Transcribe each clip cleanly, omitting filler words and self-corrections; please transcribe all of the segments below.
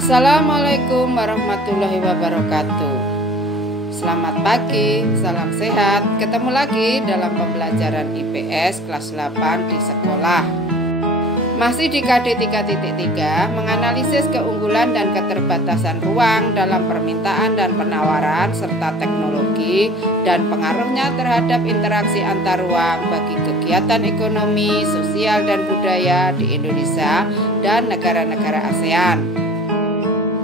Assalamualaikum warahmatullahi wabarakatuh. Selamat pagi, salam sehat. Ketemu lagi dalam pembelajaran IPS kelas 8 di sekolah. Masih di KD 3.3, menganalisis keunggulan dan keterbatasan ruang dalam permintaan dan penawaran serta teknologi dan pengaruhnya terhadap interaksi antar ruang bagi kegiatan ekonomi, sosial dan budaya di Indonesia dan negara-negara ASEAN.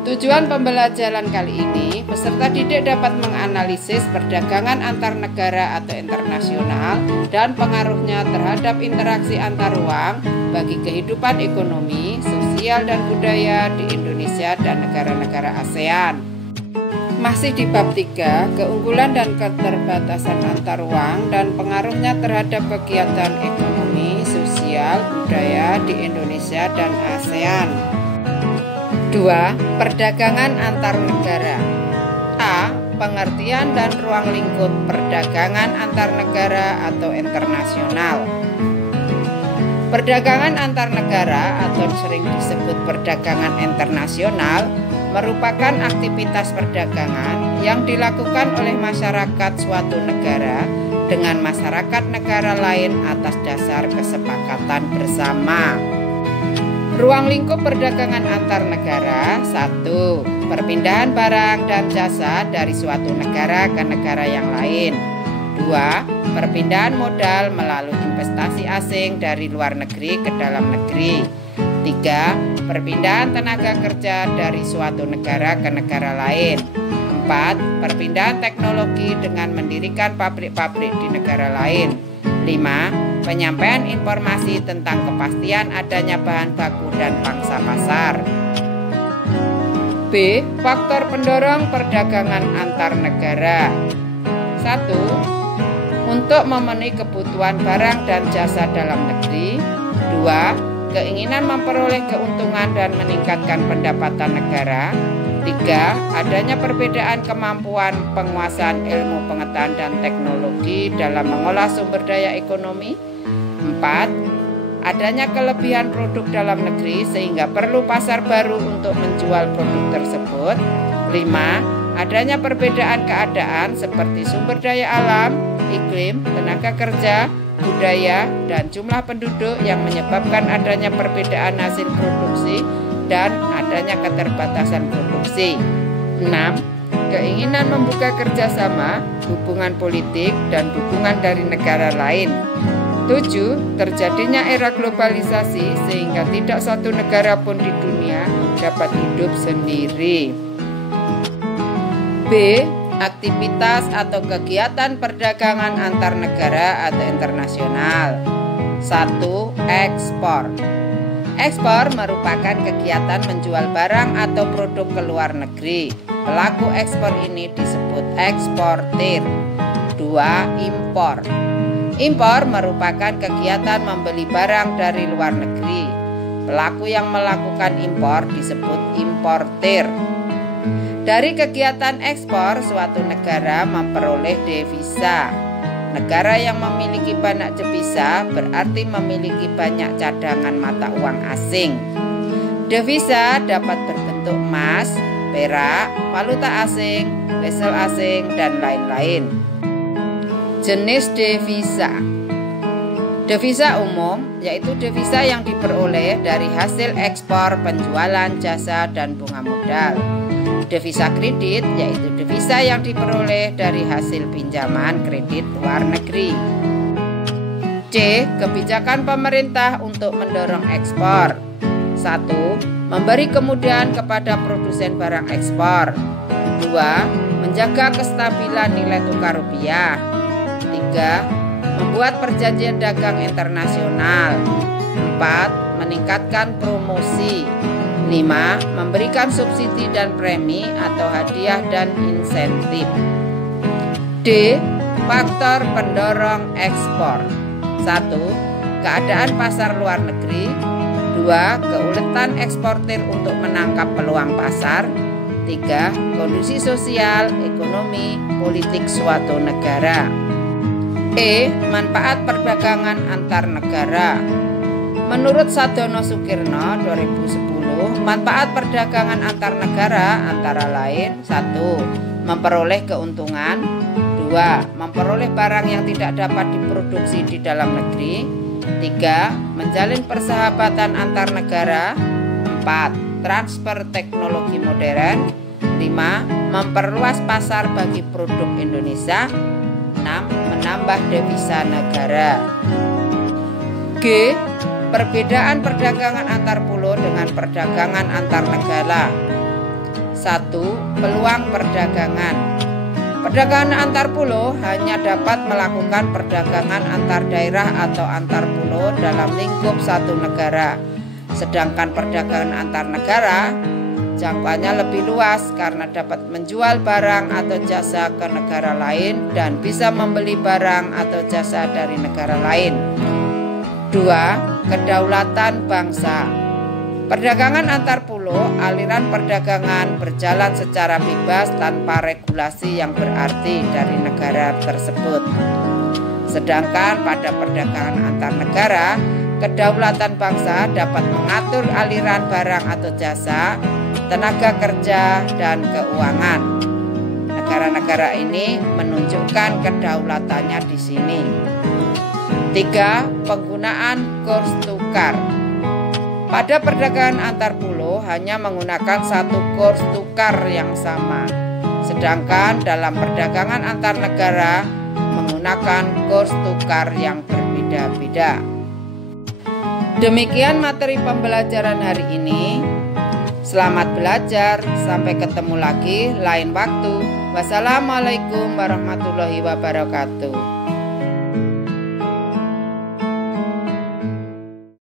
Tujuan pembelajaran kali ini, peserta didik dapat menganalisis perdagangan antar negara atau internasional dan pengaruhnya terhadap interaksi antar ruang bagi kehidupan ekonomi, sosial dan budaya di Indonesia dan negara-negara ASEAN. Masih di bab 3, keunggulan dan keterbatasan antar ruang dan pengaruhnya terhadap kegiatan ekonomi, sosial, budaya di Indonesia dan ASEAN. 2. Perdagangan antar negara. A. Pengertian dan ruang lingkup perdagangan antar negara atau internasional. Perdagangan antar negara atau sering disebut perdagangan internasional merupakan aktivitas perdagangan yang dilakukan oleh masyarakat suatu negara dengan masyarakat negara lain atas dasar kesepakatan bersama. Ruang lingkup perdagangan antar negara. 1. Perpindahan barang dan jasa dari suatu negara ke negara yang lain. 2. Perpindahan modal melalui investasi asing dari luar negeri ke dalam negeri. 3. Perpindahan tenaga kerja dari suatu negara ke negara lain. 4. Perpindahan teknologi dengan mendirikan pabrik-pabrik di negara lain. 5. Penyampaian informasi tentang kepastian adanya bahan baku dan pangsa pasar. B. Faktor pendorong perdagangan antar negara. 1. Untuk memenuhi kebutuhan barang dan jasa dalam negeri. 2. Keinginan memperoleh keuntungan dan meningkatkan pendapatan negara. 3. Adanya perbedaan kemampuan penguasaan ilmu pengetahuan dan teknologi dalam mengolah sumber daya ekonomi. 4. Adanya kelebihan produk dalam negeri sehingga perlu pasar baru untuk menjual produk tersebut. 5. Adanya perbedaan keadaan seperti sumber daya alam, iklim, tenaga kerja, budaya, dan jumlah penduduk yang menyebabkan adanya perbedaan hasil produksi dan adanya keterbatasan produksi. 6. Keinginan membuka kerjasama, hubungan politik, dan dukungan dari negara lain. 7. Terjadinya era globalisasi sehingga tidak satu negara pun di dunia dapat hidup sendiri. B. Aktivitas atau kegiatan perdagangan antar negara atau internasional. 1. Ekspor. Ekspor merupakan kegiatan menjual barang atau produk ke luar negeri. Pelaku ekspor ini disebut eksportir. 2. Impor. Impor merupakan kegiatan membeli barang dari luar negeri. Pelaku yang melakukan impor disebut importir. Dari kegiatan ekspor, suatu negara memperoleh devisa. Negara yang memiliki banyak devisa berarti memiliki banyak cadangan mata uang asing. Devisa dapat berbentuk emas, perak, valuta asing, wesel asing, dan lain-lain. Jenis devisa. Devisa umum yaitu devisa yang diperoleh dari hasil ekspor, penjualan jasa, dan bunga modal. Devisa kredit yaitu devisa yang diperoleh dari hasil pinjaman kredit luar negeri. C. Kebijakan pemerintah untuk mendorong ekspor. 1. Memberi kemudahan kepada produsen barang ekspor. 2. Menjaga kestabilan nilai tukar rupiah. 3. Membuat perjanjian dagang internasional. 4. Meningkatkan promosi. 5. Memberikan subsidi dan premi atau hadiah dan insentif. D. Faktor pendorong ekspor. 1. Keadaan pasar luar negeri. 2. Keuletan eksportir untuk menangkap peluang pasar. 3. Kondisi sosial, ekonomi, politik suatu negara. E. Manfaat perdagangan antar negara. Menurut Sadono Sukirno 2010, manfaat perdagangan antar negara antara lain: 1. Memperoleh keuntungan. 2. Memperoleh barang yang tidak dapat diproduksi di dalam negeri. 3. Menjalin persahabatan antar negara. 4. Transfer teknologi modern. 5. Memperluas pasar bagi produk Indonesia. 6. Menambah devisa negara. G. Perbedaan perdagangan antar pulau dengan perdagangan antar negara. 1. Peluang perdagangan. Perdagangan antar pulau hanya dapat melakukan perdagangan antar daerah atau antar pulau dalam lingkup satu negara. Sedangkan perdagangan antar negara jangkauannya lebih luas karena dapat menjual barang atau jasa ke negara lain dan bisa membeli barang atau jasa dari negara lain. 2. Kedaulatan bangsa. Perdagangan antar pulau, aliran perdagangan berjalan secara bebas tanpa regulasi yang berarti dari negara tersebut. Sedangkan pada perdagangan antar negara, kedaulatan bangsa dapat mengatur aliran barang atau jasa, tenaga kerja, dan keuangan. Negara-negara ini menunjukkan kedaulatannya di sini. 3. Penggunaan kurs tukar. Pada perdagangan antar pulau hanya menggunakan satu kurs tukar yang sama. Sedangkan dalam perdagangan antar negara menggunakan kurs tukar yang berbeda-beda. Demikian materi pembelajaran hari ini. Selamat belajar, sampai ketemu lagi lain waktu. Wassalamualaikum warahmatullahi wabarakatuh.